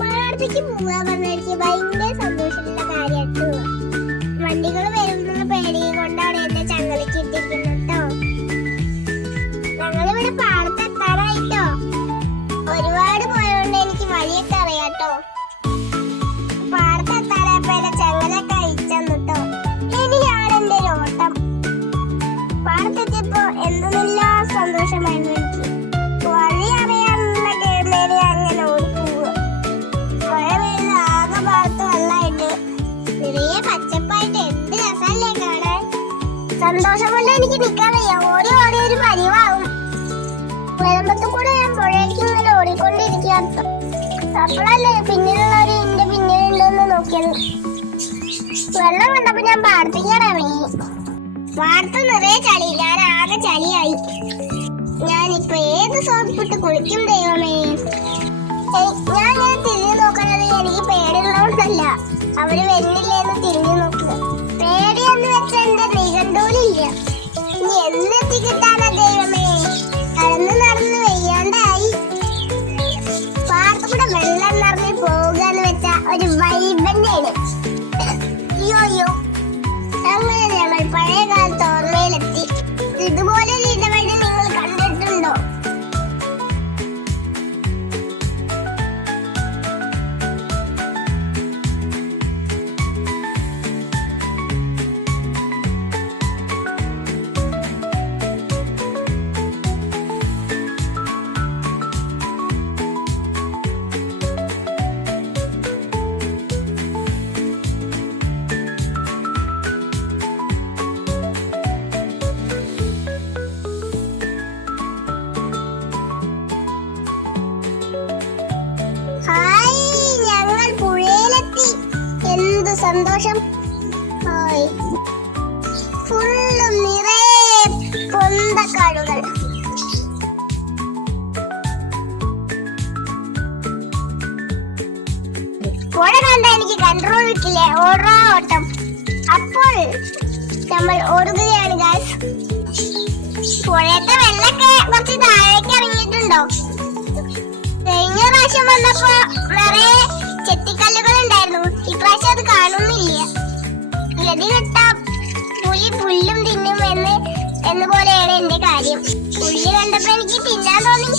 പാടത്തേക്ക് പോവാൻ പറഞ്ഞാൽ ഭയങ്കര സന്തോഷമുള്ള കാര്യമായിട്ട് വണ്ടികൾ വരുന്ന പേടിയും കൊണ്ടാണ് എന്നെ ചങ്ങലക്ക് ഇട്ടിരിക്കുന്നത് കേട്ടോ. ഞങ്ങളിവിടെ പാടത്തെത്താറായിട്ടോ. ഒരുപാട് പോയോണ്ട് എനിക്ക് വഴിയൊക്കെ അറിയാട്ടോ. പാടത്തെത്താറായപ്പോ എന്റെ ചങ്ങലൊക്കെ അയച്ചെന്നിട്ടോ. ഇനി ഞാൻ എന്റെ ഒരു ഓട്ടം. പാടത്തെത്തിയപ്പോ എന്തെന്നില്ല സന്തോഷമായിരുന്നു എനിക്ക്. വഴി അറിയാനുള്ള കേരളേനെ അങ്ങനെ ഓടിപ്പോവുക. മഴ പെയ്ത് ആകെ ഭാഗത്ത് വെള്ളമായിട്ട് നിറയെ പച്ചപ്പായിട്ട് എന്ത് രസമല്ലേ കാണാൻ. സന്തോഷം കൊണ്ട് എനിക്ക് നിൽക്കാൻ വയ്യ. ഓടി ഓടി ഒരു പരിവാകും. വെള്ളമ്പത്ത് കൂടെ ഞാൻ പുഴയ്ക്ക് ഇങ്ങനെ ഓടിക്കൊണ്ടിരിക്കുക. അപ്പോഴല്ലേ പിന്നിലുള്ളവര് എന്റെ പിന്നിലുണ്ടെന്ന് നോക്കിയത്. വെള്ളം കണ്ടപ്പോ ഞാൻ പാടത്തേക്ക് ഇറങ്ങി. പാടത്ത് നിറയെ ചളി. ഞാൻ ആകെ ചളിയായി. ഞാനിപ്പോ ഏത് സോപ്പിട്ട് കുളിക്കും ദൈവമേ. ഞാൻ തിരിഞ്ഞു നോക്കണത് എനിക്ക് പേടിയുള്ളതുകൊണ്ടല്ല. അവര് വരുന്നില്ലേന്ന് തിരിഞ്ഞു നോക്കുക. പേടിയെന്ന് വെച്ചാൽ എന്റെ നിഘണ്ടൂലില്ല. ഇനി എന്നെത്തി കിട്ടാനാ ദൈവമേ. നടന്ന് നടന്ന് വയ്യാണ്ടായി. പാടത്തുകൂടെ വെള്ളം നിറഞ്ഞ് പോവുക എന്ന് വെച്ചാ ഒരു വൈബ് തന്നെയാണ്. അയ്യോ അങ്ങനെ ഞങ്ങൾ പഴയ കാലത്ത് ഓർമ്മയിലെത്തി. ഇതുപോലെ ഒരു ഇടവഴി നിങ്ങൾ കണ്ടിട്ടുണ്ടോ? സന്തോഷം. ഫുള്ളും നിറയെ പൊന്തക്കാടുകൾ. പുഴ കണ്ട എനിക്ക് കൺട്രോൾ കിട്ടില്ലേ. ഓടാ ഓട്ടം. അപ്പോൾ നമ്മൾ ഓടുകയാണ് ഗായ്സ്. പുഴയത്തെ വെള്ളമൊക്കെ കുറച്ച് താഴേക്ക് ഇറങ്ങിയിട്ടുണ്ടോ? കഴിഞ്ഞ പ്രാവശ്യം വന്നപ്പോ നിറയെ ചെത്തിക്കല്ലുകൾ ഉണ്ടായിരുന്നു. ഇപ്രാവശ്യം അത് കാണുന്നില്ല. ഗതി കെട്ടാ പുലി പുല്ലും തിന്നും എന്ന് പോലെയാണ് എന്റെ കാര്യം. പുല്ല് കണ്ടപ്പോ എനിക്ക് തിന്നാൻ തോന്നി.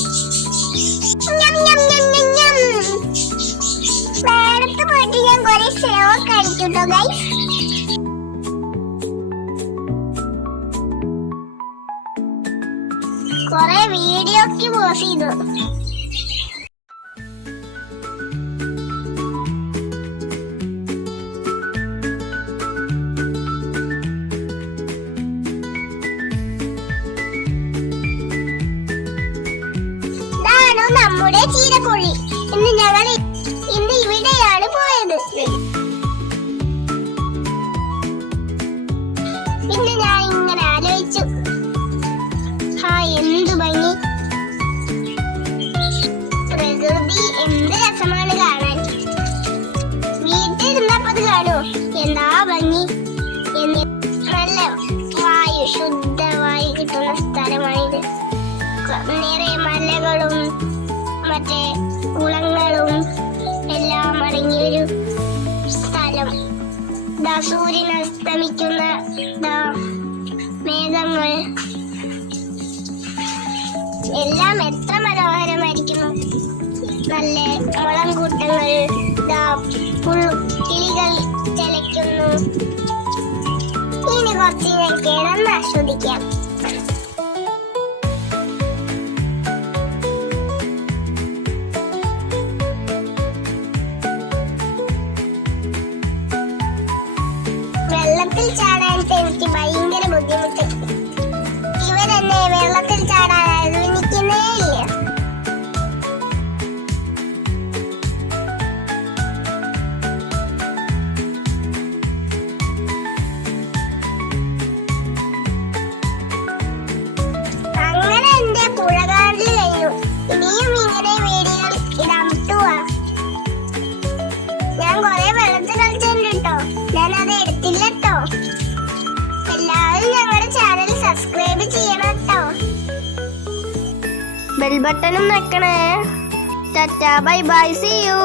പേടത്ത് പോയിട്ട് ഞാൻ കുറെ സ്ലോ കഴിക്കൂട്ടോ ഗൈസ്. കുറെ വീഡിയോക്ക് പോസ്റ്റ് ചെയ്തു. നമ്മുടെ ചീരക്കുഴി. ഇന്ന് ഇവിടെയാണ് പോയത്. പിന്നെ ഞാൻ ഇങ്ങനെ ആലോചിച്ചു, എന്ത് ഭംഗി. പ്രകൃതി എന്ത് രസമാണ് കാണാൻ. വീട്ടിലിരുന്നപ്പോ അത് കാണുമോ എന്താ ഭംഗി. നല്ല വായു, ശുദ്ധവായു കിട്ടുന്ന സ്ഥലമാണിത്. നിറയെ മലകളും മറ്റേ കുളങ്ങളും എല്ലാം അടങ്ങിയൊരു സ്ഥലം. സൂര്യൻ അസ്തമിക്കുന്ന മേഘങ്ങൾ എല്ലാം എത്ര മനോഹരമായിരിക്കുന്നു. നല്ല മുളംകൂട്ടങ്ങൾ, കിളികൾ ചലയ്ക്കുന്നു. ഇനി കുറച്ച് ഞാൻ കിടന്ന് ആസ്വദിക്കാം. വെള്ളത്തിൽ ചാടാനായിട്ട് എനിക്ക് ഭയങ്കര ബുദ്ധിമുട്ട്. ഇവരെന്നെ വെള്ളത്തിൽ ചാടാൻ അനുവദിക്കുന്നേ ഇല്ല. അങ്ങനെ എന്റെ പുഴകാടിൽ കഴിഞ്ഞു. ഇനിയും ഇങ്ങനെ വീഡിയോകൾ ഇടാൻ പറ്റുവാ. ഞാൻ കുറെ വെള്ളത്തിൽ കളിച്ചിട്ടുണ്ട് കേട്ടോ. ഞാനത് എടുത്തില്ല കേട്ടോ. എല്ലാവരും ഞങ്ങളുടെ ചാനൽ സബ്സ്ക്രൈബ് ചെയ്യണം കേട്ടോ. ബെൽ ബട്ടണും വെക്കണേ. Ta ta bye bye see U.